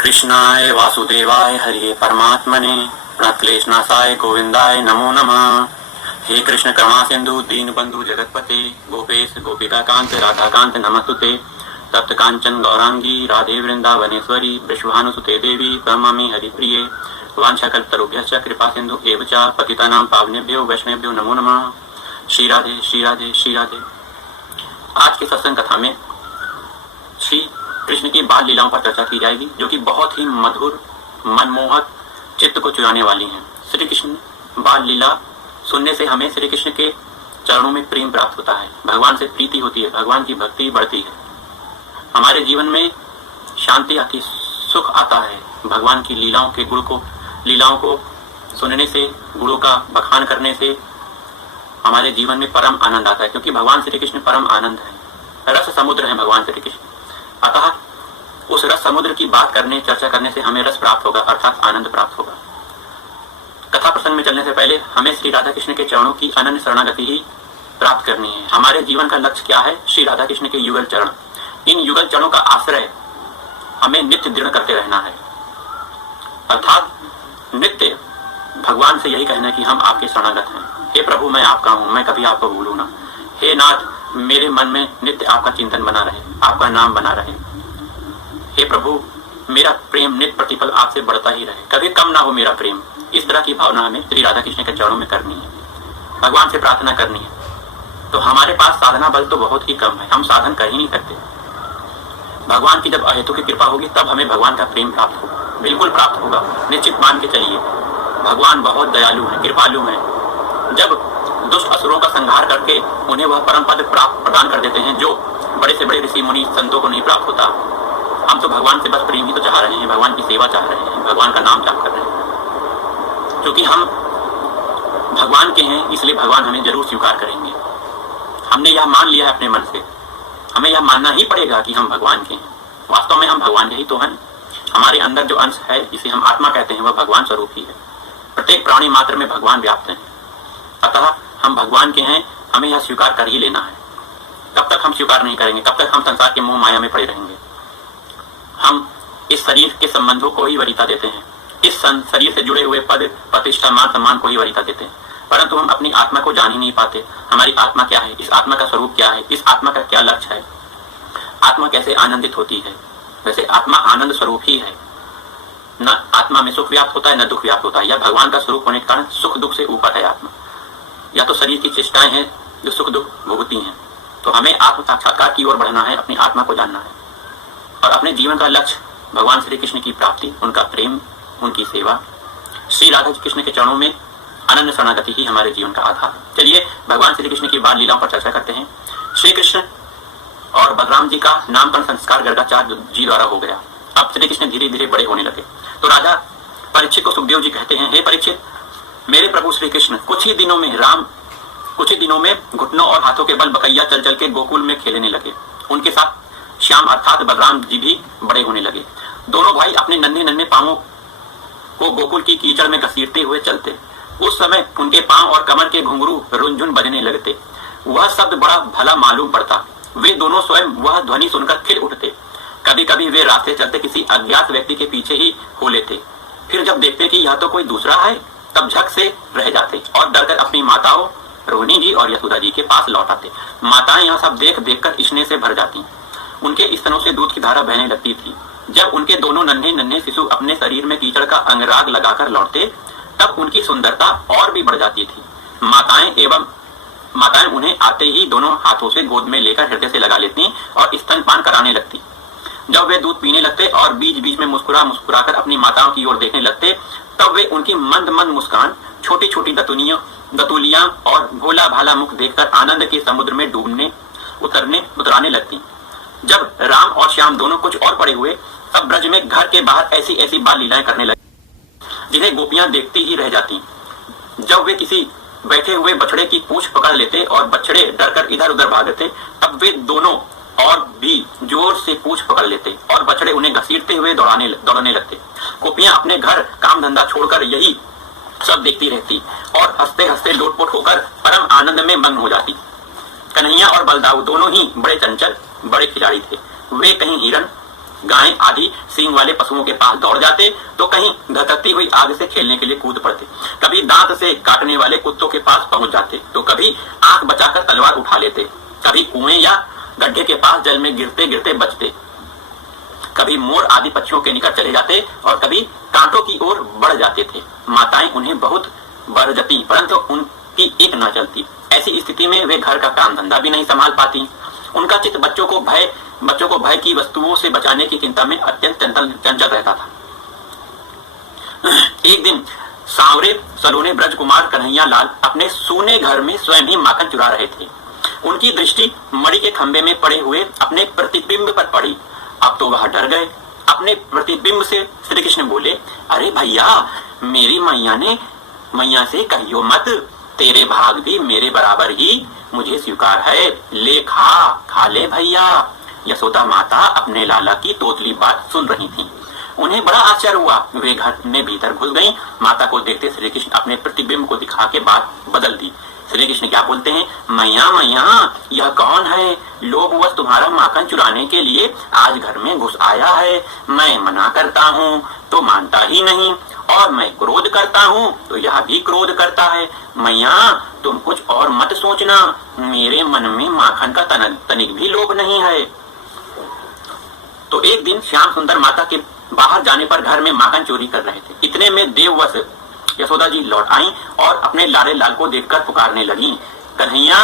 कृष्णाय वासुदेवाय हरिये परमात्मने प्रणक्लेशनाशाय गोविंदाय नमो नमः। हे कृष्ण करुणा सिंधु दीन बंधु जगतपते गोपेश गोपिकाकांत राधाकांत नमस्तुते। तप्त कांचन गौरांगी राधे वृंदावनेश्वरी वृषभानुसुते देवी प्रणमामि हरिप्रिये। वांछाकल्पतरुभ्यश्च कृपा सिंधु एव च पतितानां पावनेभ्यो वैष्णवेभ्यो नमो नमः। श्री राधे श्री राधे श्री राधे। आज के सत्संग कथा में श्री कृष्ण की बाल लीलाओं पर चर्चा की जाएगी, जो कि बहुत ही मधुर मनमोहक चित्त को चुराने वाली हैं। श्री कृष्ण बाल लीला सुनने से हमें श्री कृष्ण के चरणों में प्रेम प्राप्त होता है, भगवान से प्रीति होती है, भगवान की भक्ति बढ़ती है, हमारे जीवन में शांति आती, सुख आता है। भगवान की लीलाओं को सुनने से, गुणों का बखान करने से हमारे जीवन में परम आनंद आता है, क्योंकि भगवान श्री कृष्ण परम आनंद है, रस समुद्र है भगवान श्री कृष्ण। अतः उस रस समुद्र की बात करने, चर्चा करने से हमें रस प्राप्त होगा, अर्थात आनंद प्राप्त होगा। कथा प्रसंग में चलने से पहले हमें श्री राधा कृष्ण के चरणों की अनन्य शरणागति ही प्राप्त करनी है। हमारे जीवन का लक्ष्य क्या है? श्री राधा कृष्ण के युगल चरण। इन युगल चरणों का आश्रय हमें नित्य दृढ़ करते रहना है, अर्थात नित्य भगवान से यही कहना है कि हम आपके शरणागत हैं। हे प्रभु, मैं आपका हूँ, मैं कभी आपको भूलूं ना। हे नाथ, मेरे मन में नित्य आपका चिंतन बना रहे, आपका नाम बना रहे। हे प्रभु, मेरा प्रेम नित्य प्रतिपल आपसे बढ़ता ही रहे, कभी कम ना हो मेरा प्रेम। इस तरह की भावना हमें श्री राधा कृष्ण के चरणों में करनी है, भगवान से प्रार्थना करनी है। तो हमारे पास साधना बल तो बहुत ही कम है, हम साधन कर ही नहीं सकते। भगवान की जब अहेतु की कृपा होगी तब हमें भगवान का प्रेम प्राप्त होगा, बिल्कुल प्राप्त होगा। निश्चित मान के चलिए, भगवान बहुत दयालु है, कृपालु है। जब दुष्ट असुरों का संहार करके उन्हें वह परम पद प्राप्त प्रदान कर देते हैं, जो बड़े से बड़े ऋषि मुनि संतों को नहीं प्राप्त होता। हम तो भगवान से बस प्रेम ही तो चाह रहे हैं, भगवान की सेवा चाह रहे हैं, भगवान का नाम जाप कर रहे हैं। क्योंकि हम भगवान के हैं, इसलिए भगवान हमें जरूर स्वीकार करेंगे। हमने यह मान लिया है अपने मन से, हमें यह मानना ही पड़ेगा कि हम भगवान के हैं। वास्तव में हम भगवान के ही तो हैं। हमारे अंदर जो अंश है, जिसे हम आत्मा कहते हैं, वह भगवान स्वरूप ही है। प्रत्येक प्राणी मात्र में भगवान व्याप्त है। अतः हम भगवान के हैं, हमें यह स्वीकार कर ही लेना है। कब तक हम स्वीकार नहीं करेंगे, कब तक हम संसार के मोह माया में पड़े रहेंगे। हम इस शरीर के संबंधों को ही वरीयता देते हैं, इस शरीर से जुड़े हुए पद प्रतिष्ठा मान सम्मान को ही वरीयता देते हैं, परंतु हम अपनी आत्मा को जान ही नहीं पाते। हमारी आत्मा क्या है, इस आत्मा का स्वरूप क्या है, इस आत्मा का क्या लक्ष्य है, आत्मा कैसे आनंदित होती है। वैसे आत्मा आनंद स्वरूप ही है, न आत्मा में सुख व्याप्त होता है, न दुख व्याप्त होता है। यह भगवान का स्वरूप होने के कारण सुख दुख से ऊपर है आत्मा। या तो शरीर की चेष्टाएं हैं जो सुख दुख भोगती हैं। तो हमें आत्म साक्षात्कार की ओर बढ़ना है, अपनी आत्मा को जानना है, और अपने जीवन का लक्ष्य भगवान श्री कृष्ण की प्राप्ति, उनका प्रेम, उनकी सेवा। श्री राधा कृष्ण के चरणों में अनन्य शरणागति ही हमारे जीवन का आधार है। चलिए भगवान श्री कृष्ण की बाल लीलाओं पर चर्चा करते हैं। श्री कृष्ण और बलराम जी का नामकरण संस्कार गर्गाचार्य जी द्वारा हो गया। अब श्री कृष्ण धीरे धीरे बड़े होने लगे। तो राजा परीक्षित को सुखदेव जी कहते हैं, हे परीक्षित, मेरे प्रभु श्री कृष्ण कुछ ही दिनों में घुटनों और हाथों के बल बकैया चल चल के गोकुल में खेलने लगे। उनके साथ श्याम अर्थात बलराम जी भी बड़े होने लगे। दोनों भाई अपने नन्हे नन्हे पांवों को गोकुल की कीचड़ में घसीटते हुए चलते। उस समय उनके पांव और कमर के घुंघरू रुनझुन बजने लगते। वह शब्द बड़ा भला मालूम पड़ता। वे दोनों स्वयं वह ध्वनि सुनकर खिल उठते। कभी कभी वे रास्ते चलते किसी अज्ञात व्यक्ति के पीछे ही हो लेते। फिर जब देखते कि यह तो कोई दूसरा है, तब झक से रह जाते और डरकर अपनी माताओं रोहिणी जी और यशोदा जी के पास लौट आते। माताएं यह सब देख देखकर स्नेह से भर जाती। उनके स्तनों से दूध की धारा बहने लगती थी। जब उनके दोनों नन्हे नन्हे शिशु अपने शरीर में कीचड़ का अंगराग लगाकर लौटते, तब उनकी सुंदरता और भी बढ़ जाती थी। माताएं उन्हें आते ही दोनों हाथों से गोद में लेकर हृदय से लगा लेती और स्तनपान कराने लगती। जब वे दूध पीने लगते और बीच बीच में मुस्कुराकर अपनी माताओं की ओर देखने लगते, तब वे उनकी मंद मंद मुस्कान, छोटी छोटी दतुलियां और भोला भाला मुख देखकर आनंद के समुद्र में उतराने लगती। जब राम और श्याम दोनों कुछ और पड़े हुए, तब ब्रज में घर के बाहर ऐसी ऐसी बाल लीलाएं करने लगी, जिन्हें गोपियां देखती ही रह जाती। जब वे किसी बैठे हुए बछड़े की पूंछ पकड़ लेते और बछड़े डरकर इधर उधर भागते, तब वे दोनों और भी जोर से पूंछ पकड़ लेते और बछड़े उन्हें घसीटते हुए दौड़ने लगते। गोपियां अपने घर काम धंधा छोड़कर यही सब देखती रहती और हंसते हंसते लोटपोट होकर परम आनंद में मग्न हो जाती। कन्हैया और बलदाऊ दोनों ही बड़े चंचल, बड़े खिलाड़ी थे। वे कहीं हिरण, गाय आदि सींग वाले पशुओं के पास दौड़ जाते तो कहीं धधकती हुई आग से खेलने के लिए कूद पड़ते, कभी दांत से काटने वाले कुत्तों के पास पहुंच जाते तो कभी आंख बचाकर तलवार उठा लेते, कभी कुएं या गड्ढे के पास जल में गिरते गिरते बचते, कभी मोर आदि पक्षियों के निकट चले जाते और कभी कांटों की ओर बढ़ जाते थे। माताएं उन्हें बहुत बरजती परंतु उनकी एक न चलती। ऐसी स्थिति में वे घर का काम धंधा भी नहीं संभाल पाती। उनका चित्त बच्चों को भय की वस्तुओं से बचाने की चिंता में अत्यंत चंचल रहता था। एक दिन सांवरे सलोने ब्रज कुमार कन्हैया लाल अपने सूने घर में स्वयं ही माखन चुरा रहे थे। उनकी दृष्टि मणि के खंभे में पड़े हुए अपने प्रतिबिंब पर पड़ी। अब तो वह डर गए। अपने प्रतिबिंब से श्री कृष्ण बोले, अरे भैया, मेरी मैया से कहियो मत, तेरे भाग भी मेरे बराबर ही मुझे स्वीकार है, ले खा ले भैया। यशोदा माता अपने लाला की तोतली बात सुन रही थी। उन्हें बड़ा आश्चर्य हुआ। वे घर में भीतर घुस गईं। माता को देखते श्री कृष्ण अपने प्रतिबिंब को दिखा के बात बदल दी। श्री कृष्ण क्या बोलते हैं, मैया यह कौन है? लोभवश तुम्हारा माखन चुराने के लिए आज घर में घुस आया है। मैं मना करता हूँ तो मानता ही नहीं, और मैं क्रोध करता हूँ तो यह भी क्रोध करता है। मैया, तुम कुछ और मत सोचना, मेरे मन में माखन का तनिक भी लोभ नहीं है। तो एक दिन श्याम सुंदर माता के बाहर जाने पर घर में माखन चोरी कर रहे थे। इतने में देववश यशोदा जी लौट आई और अपने लारे लाल को देखकर पुकारने लगी, कन्हैया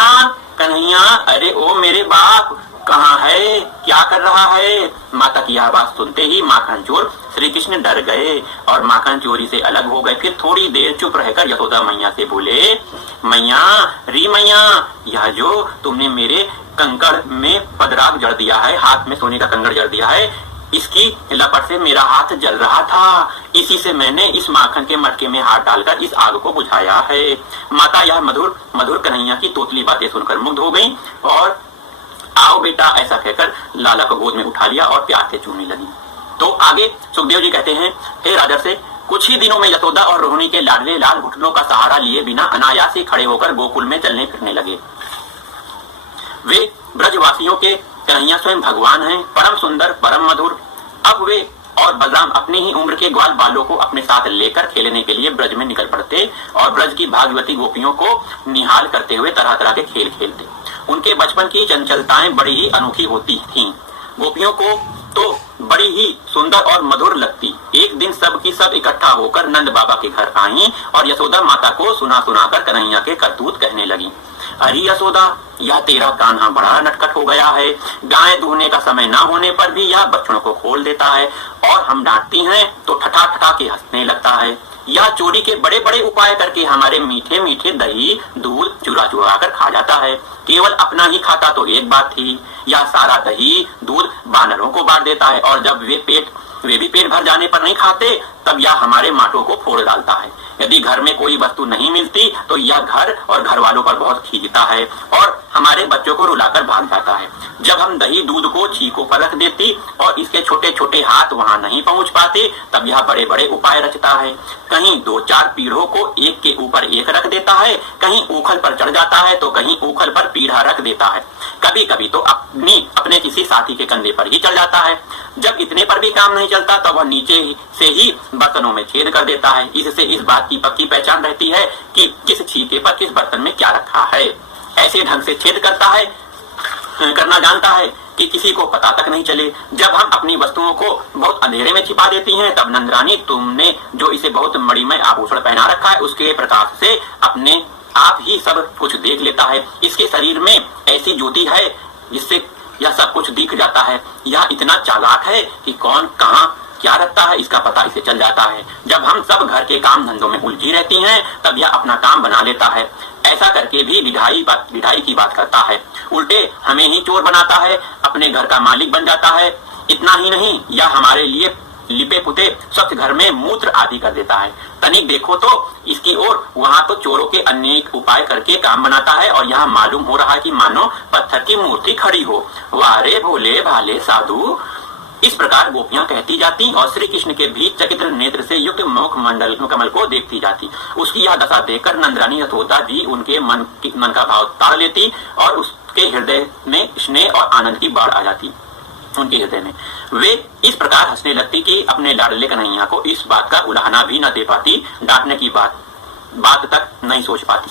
कन्हैया, अरे ओ मेरे बाप, कहाँ है, क्या कर रहा है? माता की आवाज सुनते ही माखन चोर श्री कृष्ण डर गए और माखन चोरी से अलग हो गए। फिर थोड़ी देर चुप रहकर यशोदा मैया से बोले, मैया, यह जो तुमने मेरे कंकड़ में पदराग जड़ दिया है, हाथ में सोने का कंकड़ जड़ दिया है, इसकी लपट से मेरा हाथ जल रहा था। इसी से मैंने इस माखन के मटके में हाथ डालकर इस आग को बुझाया है। माता यह मधुर कन्हैया की तोतली बातें सुनकर मुग्ध हो गई और आओ बेटा ऐसा कहकर लाला को गोद में उठा लिया और प्यार से चूमने लगी। तो आगे सुखदेव जी कहते हैं, हे राजर्षि से कुछ ही दिनों में यशोदा और रोहिणी के लाडले लाल घुटनों का सहारा लिए बिना अनायास ही खड़े होकर गोकुल में चलने फिरने लगे। वे ब्रजवासियों के कन्हैया स्वयं भगवान हैं, परम सुंदर, परम मधुर। अब वे और बलराम अपनी ही उम्र के ग्वाल बालों को अपने साथ लेकर खेलने के लिए ब्रज में निकल पड़ते और ब्रज की भागवती गोपियों को निहाल करते हुए तरह तरह के खेल खेलते। उनके बचपन की चंचलताएं बड़ी ही अनोखी होती थीं। गोपियों को तो बड़ी ही सुंदर और मधुर लगती। एक दिन सब की सब इकट्ठा होकर नंद बाबा के घर आई और यशोदा माता को सुना सुनाकर कन्हैया के करतूत कहने लगी। अरे यशोदा, यह तेरा कान्हा बड़ा नटखट हो गया है। गाय दूहने का समय ना होने पर भी यह बच्चों को खोल देता है और हम डांटती हैं तो ठठा ठठा के हंसने लगता है। यह चोरी के बड़े बड़े उपाय करके हमारे मीठे मीठे दही दूध चुरा चुरा कर खा जाता है। केवल अपना ही खाता तो एक बात थी, यह सारा दही दूध बानरों को बांट देता है और जब वे भी पेट भर जाने पर नहीं खाते तब यह हमारे माटों को फोड़ डालता है। यदि घर में कोई वस्तु नहीं मिलती तो यह घर और घर वालों पर बहुत खींचता है और हमारे बच्चों को रुलाकर भाग जाता है। जब हम दही दूध को छीकों पर रख देती और इसके छोटे छोटे हाथ वहां नहीं पहुंच पाते तब यह बड़े बड़े उपाय रचता है। कहीं 2-4 पीढ़ों को एक के ऊपर एक रख देता है, कहीं ऊखल पर चढ़ जाता है तो कहीं ऊखल पर पीढ़ा रख देता है, कभी कभी तो अपने किसी साथी के कंधे पर ही चढ़ जाता है। जब इतने पर भी काम नहीं चलता तो वह नीचे से ही बर्तनों में छेद कर देता है। इससे इस बात की पक्की पहचान रहती है कि किस छीके पर किस बर्तन में क्या रखा है। ऐसे ढंग से छेद करना जानता है कि किसी को पता तक नहीं चले। जब हम अपनी वस्तुओं को बहुत अंधेरे में छिपा देती हैं तब नंदरानी, तुमने जो इसे बहुत मणिमय आभूषण पहना रखा है उसके प्रकाश से अपने आप ही सब कुछ देख लेता है। इसके शरीर में ऐसी ज्योति है जिससे यह सब कुछ दिख जाता है। यह इतना चालाक है कि कौन कहाँ क्या रखता है इसका पता इसे चल जाता है। जब हम सब घर के काम धंधों में उलझी रहती हैं तब यह अपना काम बना लेता है। ऐसा करके भी विधाई की बात करता है। उल्टे हमें ही चोर बनाता है, अपने घर का मालिक बन जाता है। इतना ही नहीं, यह हमारे लिए लिपे पुते स्वच्छ घर में मूत्र आदि कर देता है। तनिक देखो तो इसकी ओर, वहां तो चोरों के अनेक उपाय करके काम बनाता है और यहाँ मालूम हो रहा है कि मानो पत्थर की मूर्ति खड़ी हो। वारे भोले भाले साधु। इस प्रकार गोपियां कहती जाती और श्री कृष्ण के भी चकित नेत्र से युक्त मुख कमल को देखती जाती। उसकी यह दशा देखकर नंदरानी यशोदा जी उनके मन का भाव ताड़ लेती और उसके हृदय में स्नेह और आनंद की बाढ़ आ जाती। उनके हृदय में। वे इस प्रकार हंसने लगती कि अपने लाडले कन्हैया को इस बात का उलाहना भी न दे पाती, डांटने की बात तक नहीं सोच पाती।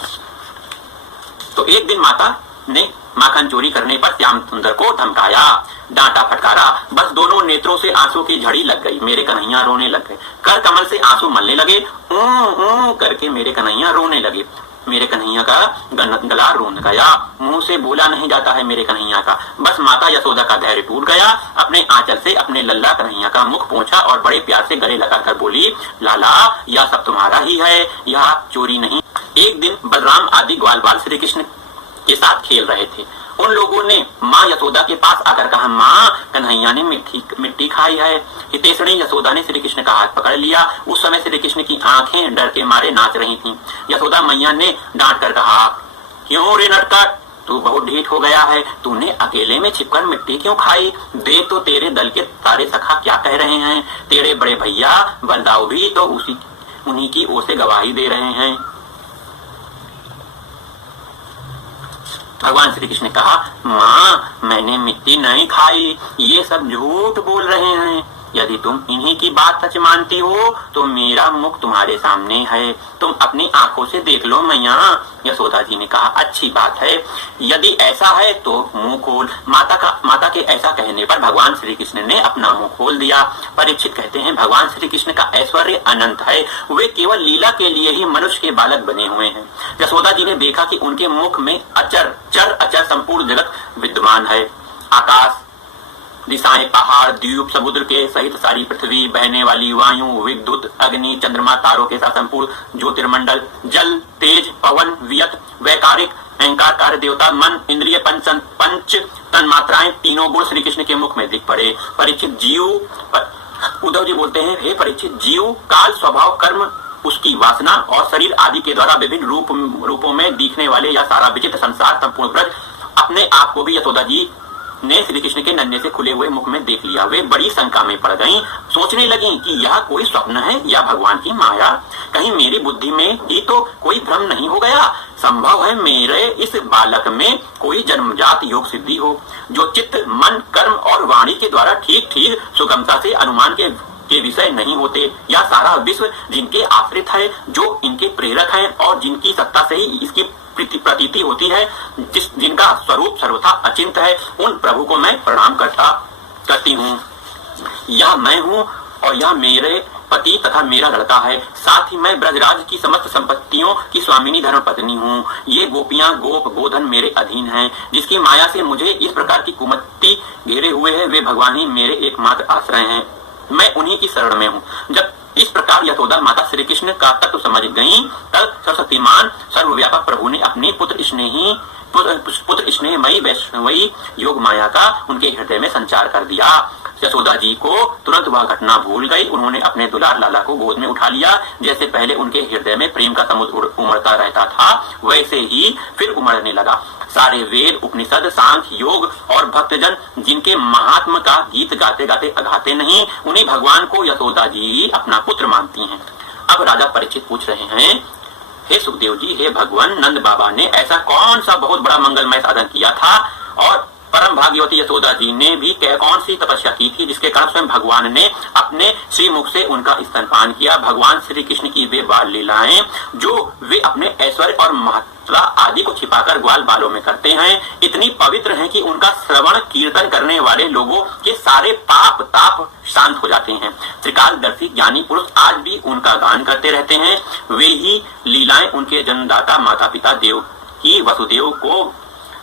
तो एक दिन माता ने माखन चोरी करने पर श्याम सुंदर को धमकाया, डांटा, फटकारा। बस दोनों नेत्रों से आंसू की झड़ी लग गई। मेरे कन्हैया रोने लग गए। कर कमल से आंसू मलने लगे। करके मेरे कन्हैया रोने लगे। मेरे कन्हैया का गला रोन गया। मुंह से बोला नहीं जाता है मेरे कन्हैया का। बस माता यशोदा का धैर्य टूट गया। अपने आंचल से अपने लल्ला कन्हैया का मुख पोंछा और बड़े प्यार से गले लगाकर बोली, लाला यह सब तुम्हारा ही है, यह चोरी नहीं। एक दिन बलराम आदि ग्वाल बाल श्री कृष्ण के साथ खेल रहे थे। उन लोगों ने माँ यशोदा के पास आकर कहा, माँ कन्हैया ने मिट्टी खाई है। हितेशणी यशोदा ने श्री कृष्ण का हाथ पकड़ लिया। उस समय श्री कृष्ण की आंखें डर के मारे नाच रही थीं। यशोदा मैया ने डांट कर कहा, क्यों रे नटखट, तू बहुत ढीठ हो गया है। तूने अकेले में छिपकर मिट्टी क्यों खाई? देख तो तेरे दल के सारे सखा क्या कह रहे हैं। तेरे बड़े भैया बलदाऊ भी तो उन्हीं की ओर से गवाही दे रहे हैं। भगवान श्री कृष्ण ने कहा, माँ मैंने मिट्टी नहीं खाई, ये सब झूठ बोल रहे हैं। यदि तुम इन्हीं की बात सच मानती हो तो मेरा मुख तुम्हारे सामने है, तुम अपनी आंखों से देख लो मैया। यशोदा जी ने कहा, अच्छी बात है, यदि ऐसा है तो मुंह खोल। माता के ऐसा कहने पर भगवान श्री कृष्ण ने अपना मुंह खोल दिया। परीक्षित कहते हैं, भगवान श्री कृष्ण का ऐश्वर्य अनंत है। वे केवल लीला के लिए ही मनुष्य के बालक बने हुए हैं। यशोदा जी ने देखा कि उनके मुख में अचर संपूर्ण जगत विद्यमान है। आकाश, दिशाएं, पहाड़, द्वीप, समुद्र के सहित सारी पृथ्वी, बहने वाली वायु, विद्युत, अग्नि, चंद्रमा, तारों के साथ संपूर्ण ज्योतिर्मंडल, जल, तेज, पवन, वियत, वैकारिक, अहंकार, देवता, मन, इंद्रिय, पंच तन्मात्राएं, तीनों गुण श्री कृष्ण के मुख में दिख पड़े। परीक्षित उद्धव जी बोलते हैं, हे परीक्षित, जीव काल, स्वभाव, कर्म, उसकी वासना और शरीर आदि के द्वारा विभिन्न रूपों में दिखने वाले यह सारा विचित्र संसार संपूर्ण ब्रज अपने आप को भी यशोदा जी ने श्री कृष्ण के नन्हे से खुले हुए मुख में देख लिया। वे बड़ी शंका में पड़ गईं, सोचने लगीं कि यह कोई स्वप्न है या भगवान की माया। कहीं मेरी बुद्धि में ही तो कोई भ्रम नहीं हो गया। संभव है मेरे इस बालक में कोई जन्मजात योग सिद्धि हो, जो चित्त, मन, कर्म और वाणी के द्वारा ठीक ठीक सुगमता से अनुमान के विषय नहीं होते। यह सारा विश्व जिनके आश्रित है, जो इनके प्रेरक हैं और जिनकी सत्ता से ही इसकी प्रतीति होती है, जिनका स्वरूप सर्वथा अचिंत है, उन प्रभु को मैं प्रणाम करती हूँ। यह मैं हूँ और यह मेरे पति तथा मेरा लड़का है। साथ ही मैं ब्रजराज की समस्त संपत्तियों की स्वामिनी धर्म पत्नी हूँ। ये गोपियाँ, गोप, गोधन मेरे अधीन हैं। जिसकी माया से मुझे इस प्रकार की कुमति घेरे हुए है, वे भगवान ही मेरे एकमात्र आश्रय हैं। मैं उन्हीं की शरण में हूँ। जब इस प्रकार यशोदा माता श्री कृष्ण का तत्व समझ गईं, तब सर्वशक्तिमान सर्वव्यापक प्रभु ने अपनी पुत्र स्नेहमयी वैष्णवी योग माया का उनके हृदय में संचार कर दिया। यशोदा जी को तुरंत वह घटना भूल गई। उन्होंने अपने दुलार लाला को गोद में उठा लिया। जैसे पहले उनके हृदय में प्रेम का समुद्र उमड़ता रहता था, वैसे ही फिर उमड़ने लगा। सारे वेद, उपनिषद, सांख्य, योग और भक्तजन जिनके महात्म का गीत गाते गाते अघाते नहीं, उन्हीं भगवान को यशोदा जी अपना पुत्र मानती हैं। अब राजा परीक्षित पूछ रहे हैं, हे सुखदेव जी, हे भगवान, नंद बाबा ने ऐसा कौन सा बहुत बड़ा मंगलमय साधन किया था और परम भाग्यवती यशोदा जी ने भी कौन सी तपस्या की थी, जिसके कारण स्वयं भगवान ने अपने श्री मुख से उनका स्तनपान किया। भगवान श्री कृष्ण की वे बाल लीलाएं जो वे अपने ऐश्वर्य और महत्ता आदि को छिपाकर ग्वाल बालों में करते हैं, इतनी पवित्र हैं कि उनका श्रवण कीर्तन करने वाले लोगों के सारे पाप ताप शांत हो जाते हैं। त्रिकालदर्शी ज्ञानी पुरुष आज भी उनका गान करते रहते हैं। वे ही लीलाएं उनके जन्मदाता माता पिता देव की वसुदेव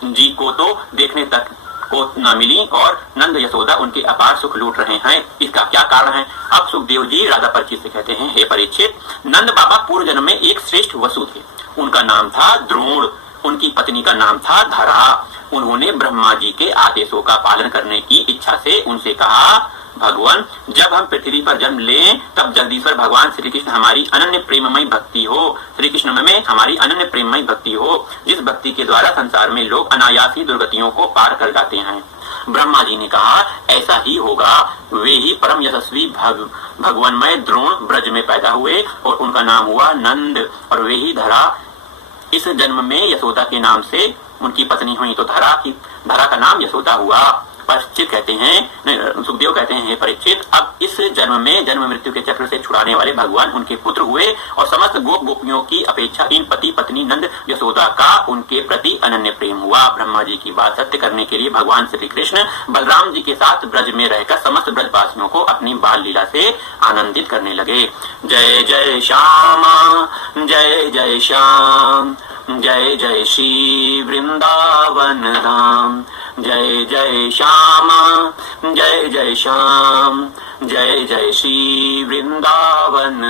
जी को तो देखने तक को न मिली और नंद यशोदा उनके अपार सुख लूट रहे हैं। इसका क्या कारण है? अब सुखदेव जी राजा परीक्षित से कहते हैं, हे परीक्षित, नंद बाबा पूर्व जन्म में एक श्रेष्ठ वसु थे। उनका नाम था द्रोण, उनकी पत्नी का नाम था धरा। उन्होंने ब्रह्मा जी के आदेशों का पालन करने की इच्छा से उनसे कहा, भगवान, जब हम पृथ्वी पर जन्म लें तब जगदीश्वर भगवान श्री कृष्ण हमारी अनन्य प्रेममयी भक्ति हो, श्री कृष्ण में हमारी अनन्य प्रेममयी भक्ति हो, जिस भक्ति के द्वारा संसार में लोग अनायास ही दुर्गतियों को पार कर जाते हैं। ब्रह्मा जी ने कहा, ऐसा ही होगा। वे ही परम यशस्वी भगवानमय द्रोण ब्रज में पैदा हुए और उनका नाम हुआ नंद, और वे ही धरा इस जन्म में यशोदा के नाम से उनकी पत्नी हुई, तो धरा का नाम यशोदा हुआ। परीक्षित कहते हैं, सुखदेव कहते हैं, हे परीक्षित, अब इस जन्म में जन्म मृत्यु के चक्र से छुड़ाने वाले भगवान उनके पुत्र हुए और समस्त गोप गोपियों की अपेक्षा इन पति पत्नी नंद यशोदा का उनके प्रति अनन्य प्रेम हुआ। ब्रह्मा जी की बात सत्य करने के लिए भगवान श्री कृष्ण बलराम जी के साथ ब्रज में रहकर समस्त ब्रजवासियों को अपनी बाल लीला से आनंदित करने लगे। जय जय श्यामा जय जय श्याम, जय जय श्री वृंदावन धाम, जय जय श्यामा जय जय श्याम, जय जय श्री वृंदावन।